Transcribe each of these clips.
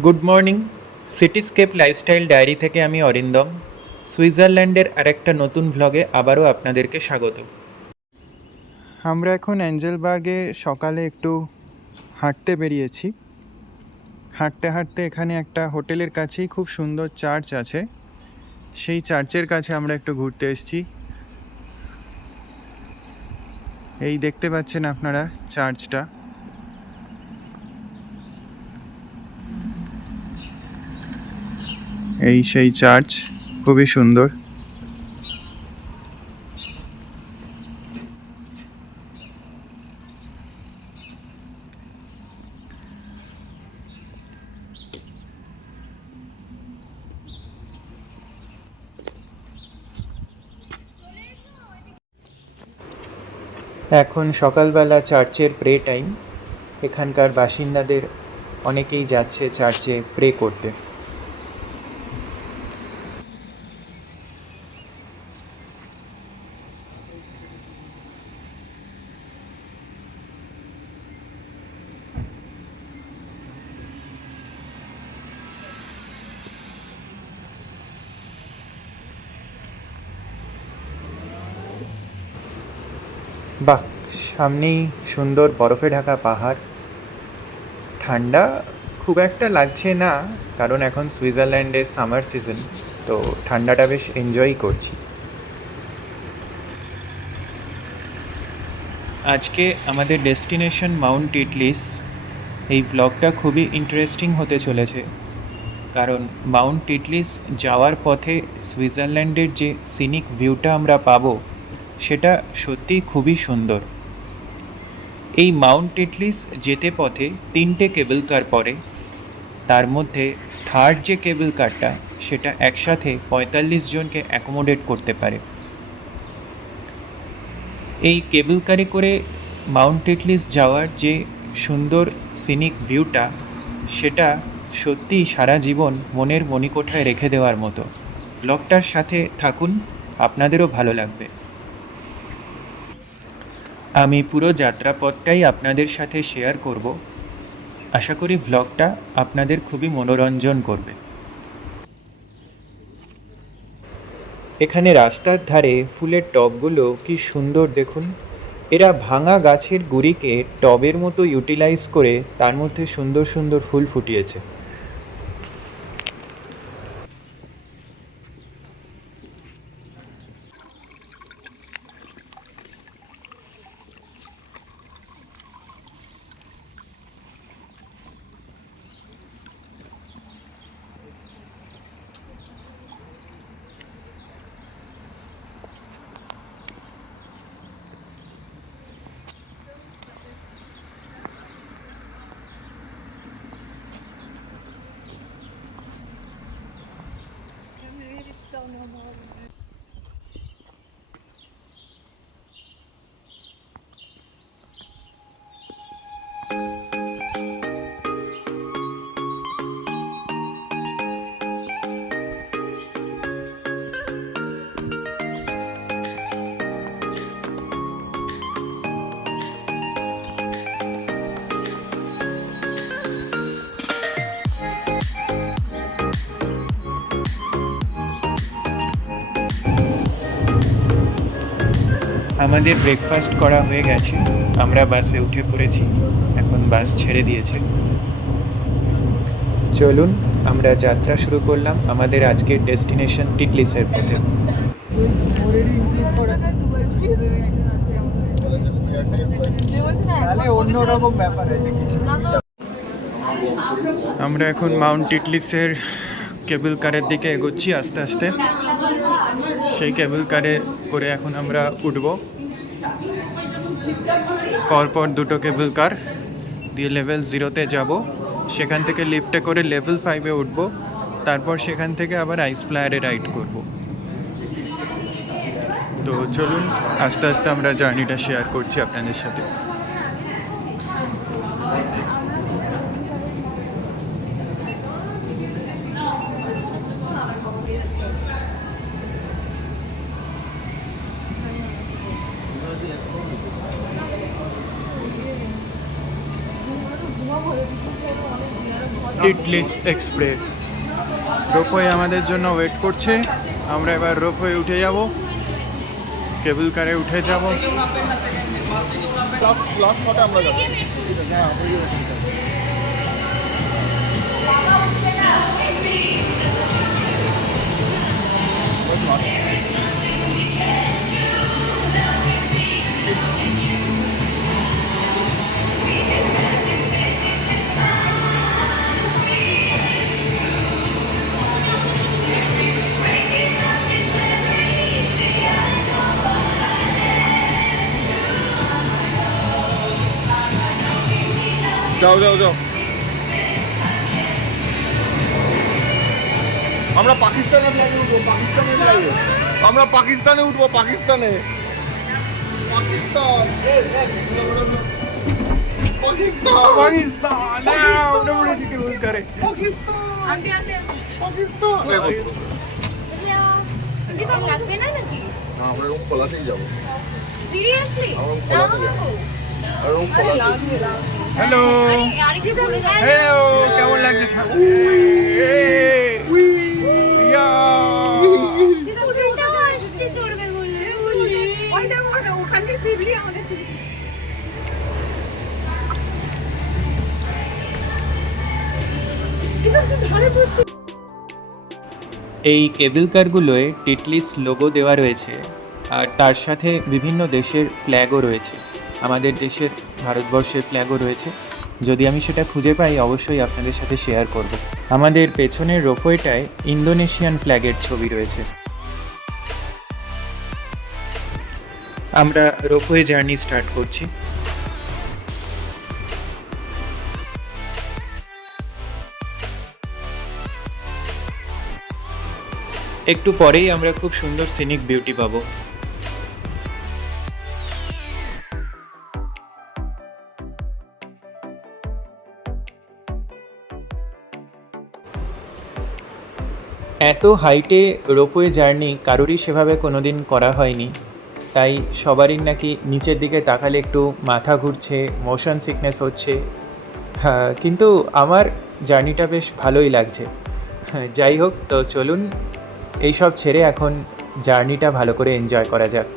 Good morning. Cityscape lifestyle diary থেকে আমি অরিন্দম। সুইজারল্যান্ডের আরেকটা নতুন ভ্লগে আবারও আপনাদেরকে স্বাগত। আমরা এখন অ্যাঞ্জেলবার্গে সকালে একটু হাঁটতে বেরিয়েছি। হাঁটতে হাঁটতে এখানে একটা হোটেলের কাছেই খুব সুন্দর চার্চ আছে, সেই চার্চের কাছে আমরা একটু ঘুরতে এসেছি। এই দেখতে পাচ্ছেন আপনারা চার্চটা। এই সেই চার্চ, খুবই সুন্দর। এখন সকালবেলা চার্চের প্রে টাইম। এখানকার বাসিন্দাদের অনেকেই যাচ্ছে চার্চে প্রে করতে। বাহ, সামনেই সুন্দর বরফে ঢাকা পাহাড়। ঠান্ডা খুব একটা লাগছে না, কারণ এখন সুইজারল্যান্ডে সামার সিজন, তো ঠান্ডাটা বেশ এনজয়ই করছি। আজকে আমাদের ডেস্টিনেশন মাউন্ট টিটলিস। এই ব্লগটা খুবই ইন্টারেস্টিং হতে চলেছে, কারণ মাউন্ট টিটলিস যাওয়ার পথে সুইজারল্যান্ডের যে সিনিক ভিউটা আমরা পাবো সেটা সত্যিই খুবই সুন্দর। এই মাউন্ট টিটলিস যেতে পথে 3টে কেবল কার পড়ে, তার মধ্যে থার্ড যে কেবল কারটা সেটা একসাথে 45 জনকে অ্যাকোমোডেট করতে পারে। এই কেবল কারে করে মাউন্ট টিটলিস যাওয়ার যে সুন্দর সিনিক ভিউটা, সেটা সত্যিই সারা জীবন মনের মণিকোঠায় রেখে দেওয়ার মতো। ব্লগটার সাথে থাকুন, আপনাদেরও ভালো লাগবে। আমি পুরো যাত্রাপথটাই আপনাদের সাথে শেয়ার করব। আশা করি ব্লগটা আপনাদের খুবই মনোরঞ্জন করবে। এখানে রাস্তার ধারে ফুলের টবগুলো কি সুন্দর দেখুন। এরা ভাঙা গাছের গুঁড়িকে টবের মতো ইউটিলাইজ করে তার মধ্যে সুন্দর সুন্দর ফুল ফুটিয়েছে। আমাদের ব্রেকফাস্ট করা হয়ে গেছে, আমরা বাসে উঠে পড়েছি, এখন বাস ছেড়ে দিয়েছে। চলুন আমরা যাত্রা শুরু করলাম আমাদের আজকের ডেস্টিনেশন টিটলিসের পথে। আমরা এখন মাউন্ট টিটলিসের কেবল কারের দিকে এগোচ্ছি আস্তে আস্তে। সেই কেবল কারে করে এখন আমরা উঠব। পরপর 2টো কেবল কার দিয়ে লেভেল 0-তে যাব, সেখান থেকে লিফটে করে লেভেল 5-এ উঠব, তারপর সেখান থেকে আবার আইস ফ্লায়ারে রাইড করব। তো চলুন আস্তে আস্তে আমরা জার্নিটা শেয়ার করছি আপনাদের সাথে। Titlis express. রোপওয়ে আমাদের জন্য ওয়েট করছে। আমরা এবার রোপওয়ে উঠে যাব, কেবল কারে উঠে যাব। যাও যাও যাও, আমরা পাকিস্তানে ফ্ল্যাগে উঠবো, পাকিস্তানে ফ্ল্যাগে আমরা পাকিস্তানে উঠবো, পাকিস্তানে। পাকিস্তান পাকিস্তান পাকিস্তান উঠে পড়েছি কেবল কারে। পাকিস্তান পাকিস্তান। লাগবে না নাকি? না, আমরা এরকম খোলাতেই যাবো। সিরিয়াসলি? আমরা খোলাতে যাবো, এরকম খোলাতে। হ্যালো আরে কি বলে হ্যালো, কেমন লাগছে? এটাও আসছে চড়বে বলে ওই দেখো ওখান থেকে সিঁড়ি আমাদের সিঁড়ি এই কেবল কারগুলোয় টিটলিস লোগো দেওয়া রয়েছে, আর তার সাথে বিভিন্ন দেশের ফ্ল্যাগও রয়েছে। আমাদের দেশের ভারতবর্ষের ফ্ল্যাগও রয়েছে। যদি আমি সেটা খুঁজে পাই অবশ্যই আপনাদের সাথে শেয়ার করব। আমাদের পেছনের রোপওয়েটায় ইন্দোনেশিয়ান ফ্ল্যাগের ছবি রয়েছে। আমরা রোপওয়ে জার্নি স্টার্ট করছি। একটু পরেই আমরা খুব সুন্দর সিনিক বিউটি পাবো। এত হাইটে রোপওয়ে জার্নি কারোরই সেভাবে কোনোদিন করা হয়নি, তাই সবারই নাকি নিচের দিকে তাকালে একটু মাথা ঘুরছে, মোশন সিকনেস হচ্ছে। হ্যাঁ, কিন্তু আমার জার্নিটা বেশ ভালোই লাগছে। যাই হোক, তো চলুন এইসব ছেড়ে এখন জার্নিটা ভালো করে এনজয় করা যাক।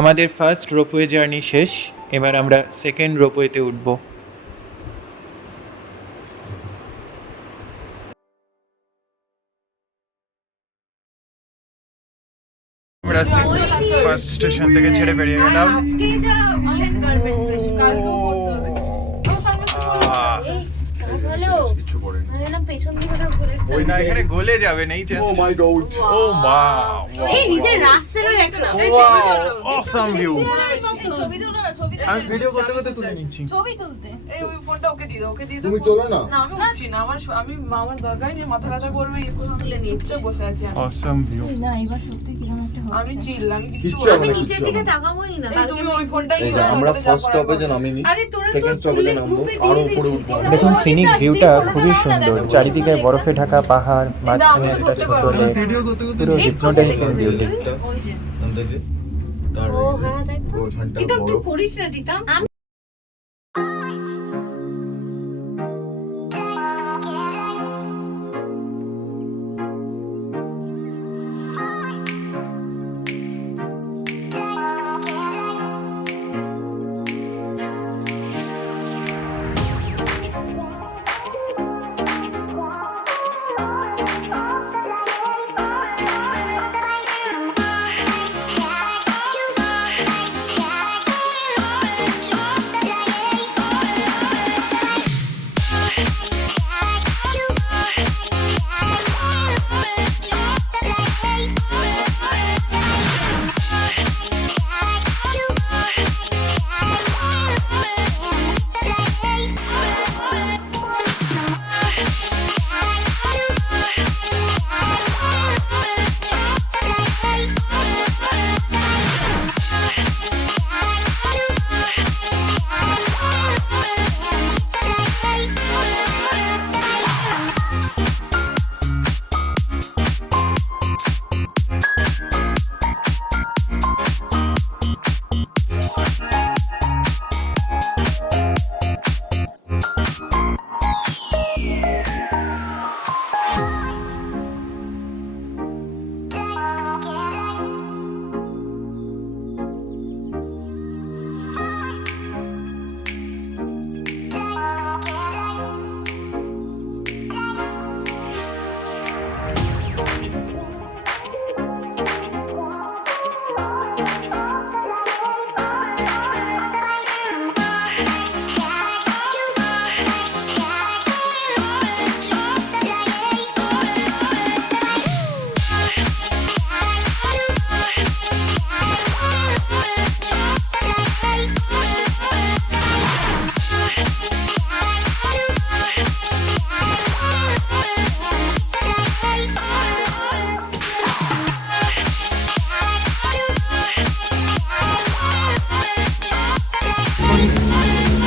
আমাদের ফার্স্ট রোপওয়ে জার্নি শেষ, এবার আমরা সেকেন্ড রোপওয়েতে উঠব। আমরা ফার্স্ট স্টেশন থেকে ছেড়ে বেরিয়ে গেলাম। আজকেই যা অনলাইন গার্মেন্টস বেশি কালকেও করতে হবে আমার সঙ্গে কিছু করেনি। পেছন দিকে ঘুরে ওই না এখানে গলে যাবে না এই ও মাই গড, ও মা, এই নিজের রাস্তারও একটা না অসাম ভিউ। ছবি তুলো না, ছবি আমি ভিডিও করতে করতে তুলে নিচ্ছি। ছবি তুলতে এই ওই ফোনটা ওকে দিয়ে দাও, ওকে দিয়ে দাও। তুমি তোলো না। না আমি উঠছি না, আমার দরকার নেই, মাথা ব্যথা করবে এই করে আমি তুলে নিচ্ছি। চুপচাপ বসে আছি আমি। Awesome view. না এবার সত্যি কিরকম একটা আমি চিল, আমি কিছু কিচ্ছু বলবো হবে আমি না। না। নিচের দিকে তাকাবোই না। এই তুমি ওই ফোনটা এই যে আমরা ফার্স্ট স্টপেজে নামিনি, সেকেন্ড স্টপেজে নামবো, আরো উপরে উঠবো। দেখুন সিনিক ভিউটা খুবই সুন্দর, চারিদিকে বরফে ঢাকা পাহাড়, মাঝখানে একটা ছোট লেক, ভিডিও করতে করতে পুরো হিপনোটাইজিং বিউটি। তার ও হ্যাঁ তাই তো। ওইখানটা এটা একটু বরফ। করিস না দিতাম।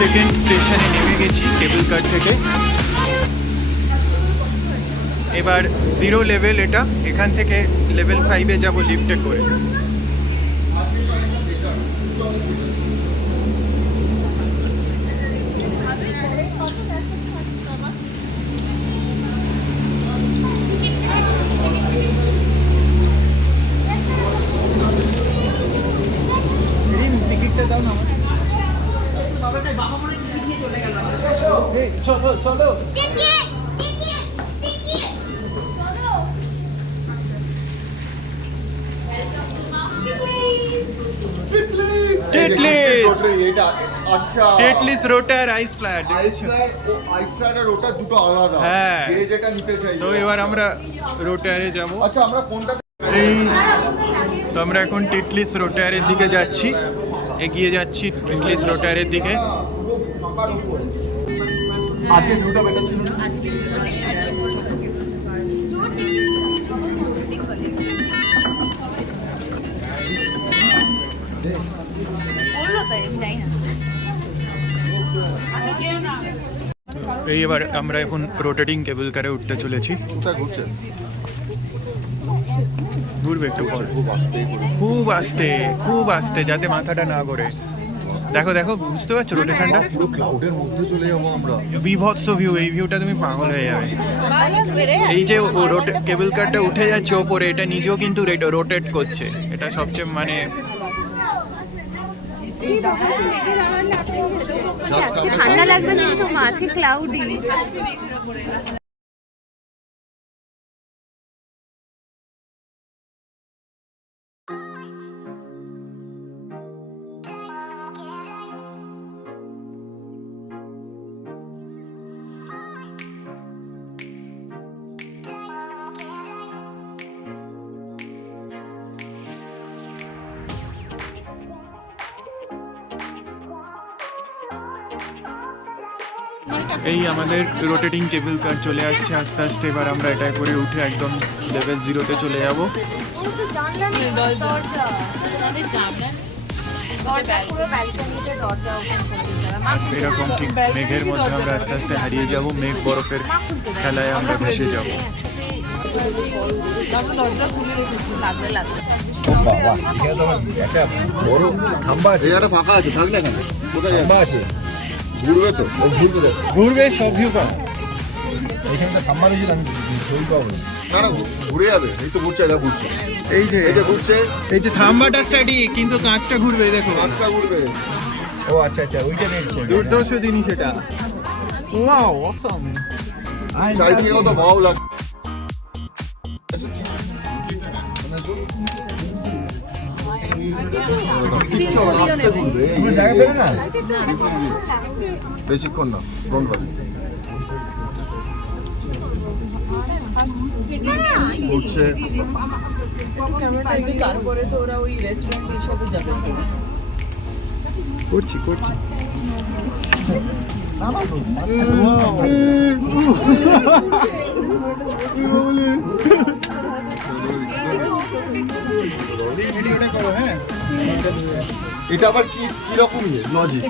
সেকেন্ড স্টেশনে নেমে গেছি কেবল কার থেকে। এবার 0 লেভেল, এটা এখান থেকে লেভেল 5-এ যাব লিফটে করে। টিকিটটা দাও না চলো চলো। টেটলিস, এটা আচ্ছা টেটলিস রোটার আইস ফ্ল্যাট। আইস ফ্ল্যাট আর ওটা দুটো আলাদা, হ্যাঁ। যে যেটা নিতে চাই। তো এবার আমরা রোটারে যাব। আচ্ছা আমরা কোনটা এই তো আমরা এখন টিটলিস রোটারের দিকে যাচ্ছি, এগিয়ে যাচ্ছি টিটলিস রোটারের দিকে। আজকে ভিউটা বেটার ছিল না? আজকে বললো তাই আমি জানি না। এই এবার আমরা এখন রোটেটিং কেবল কারে উঠতে চলেছি। কোথায় ঘুরছে? ঘুরবে একটু পর, খুব আস্তেই ঘুরছে। খুব আস্তে খুব আস্তে, যাতে মাথাটা না ঘোরে। দেখো দেখো, বুঝতে পারছো রোটেশনটা? পুরো ক্লাউডের মধ্যে চলে যাবো আমরা। বিভৎস ভিউ, এই ভিউটা তুমি পাগল হয়ে যাবে। এই যে ও কেবল কারটা উঠে যাচ্ছে ওপরে, এটা নিজেও কিন্তু রোটেট করছে। এটা সবচেয়ে মানে আজকে ঠান্ডা লাগবে না তো মাঝে ক্লাউডি। এই আমাদের রোটেটিং কেবল কার চলে আসছে আস্তে আস্তে। এবার আমরা এটা করে উঠে একদম লেভেল 0-তে চলে যাব। আস্তে এরকম ঠিক মেঘের মধ্যে আমরা আস্তে আস্তে হারিয়ে যাব, মেঘ বরফের খেলায় আমরা ভেসে যাব। বড় খাম্বা আছে, জায়গাটা ফাঁকা আছে, থাকলে এখানে কোথায় খাম্বা আছে, ঘুরবে তো ঘুরবে সব ভিউ পাবো। এখানে তো খাম্বা রয়েছে, আমি ছবি পাবো না, না ঘুরে যাবে। এই তো ঘুরছে, এটা ঘুরছে, এই যে এই যে ঘুরছে, এই যে থাম্বাটা স্টাডি, কিন্তু কাঁচটা ঘুরবে দেখো। পাঁচটা ঘুরবে। ও আচ্ছা আচ্ছা, ওইটা দেখছি। দুর্ধর্ষ জিনিস এটা। Wow awesome. চারিদিকে কত ভালো লাগে। জায়গা পেলে না বেশিক্ষণ না, ঘুরছে। তারপরে তো ওরা ওই রেস্টুরেন্ট এইসবে যাবে। করছি করছি। এটা আবার কি কিরকম লজিক?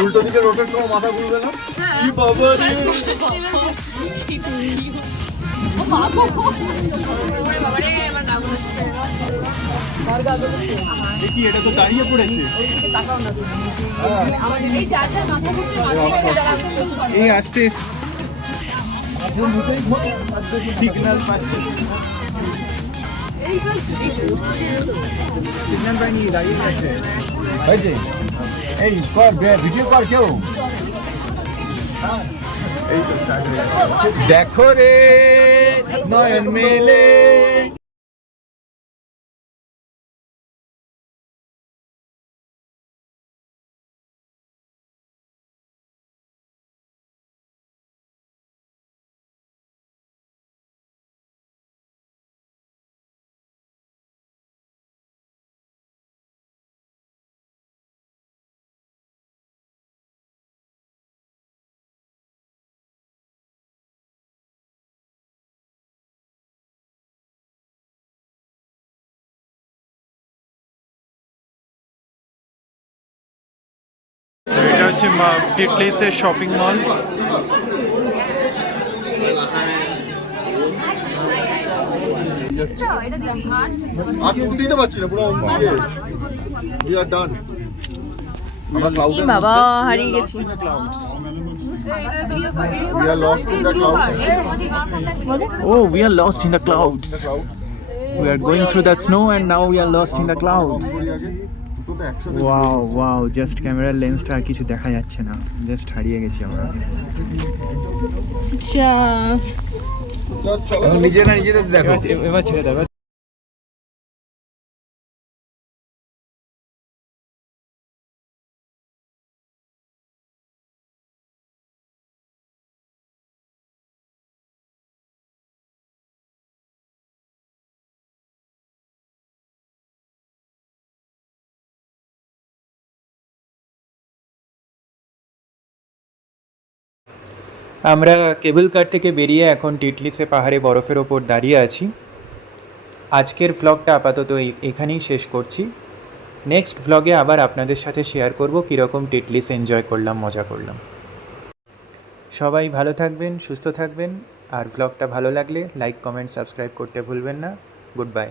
উল্টো দিকে রোটেট করে মাথা ঘুরবে না? কি বাবা রে! দেখি এটা তো দাঁড়িয়ে পড়েছে। এই আসতে সিগন্যাল পাচ্ছি, সিগন্যাল পাইনি, দাঁড়িয়ে আছে। হয়েছে। এই কর ভিডিও কর কেউ। এই তো স্টার্ট হয়ে গেছে। দেখো রে নয়ন মেলে। এটা হচ্ছে টিটলিসের শপিং মল। আর তুলতে দিতে পারছি না, পুরো we are done. আমরা ক্লাউডে বাবা হারিয়ে গেছি। we are lost in the cloud. Oh, we are lost in the clouds. We are going through the snow and now we are lost in the clouds. Wow wow, just ক্যামেরার লেন্সটা আর কিছু দেখা যাচ্ছে না, just হারিয়ে গেছি আমরা। নিজেরা নিজেদের দেখো। এবার ছেড়ে দেবে। আমরা কেবল কার থেকে বেরিয়ে এখন টিটলিসে পাহাড়ে বরফের ওপর দাঁড়িয়ে আছি। আজকের ভ্লগটা আপাতত এখানেই শেষ করছি। নেক্সট ভ্লগে আবার আপনাদের সাথে শেয়ার করব কীরকম টিটলিস এনজয় করলাম, মজা করলাম। সবাই ভালো থাকবেন, সুস্থ থাকবেন, আর ভ্লগটা ভালো লাগলে লাইক, কমেন্ট, সাবস্ক্রাইব করতে ভুলবেন না। Good bye.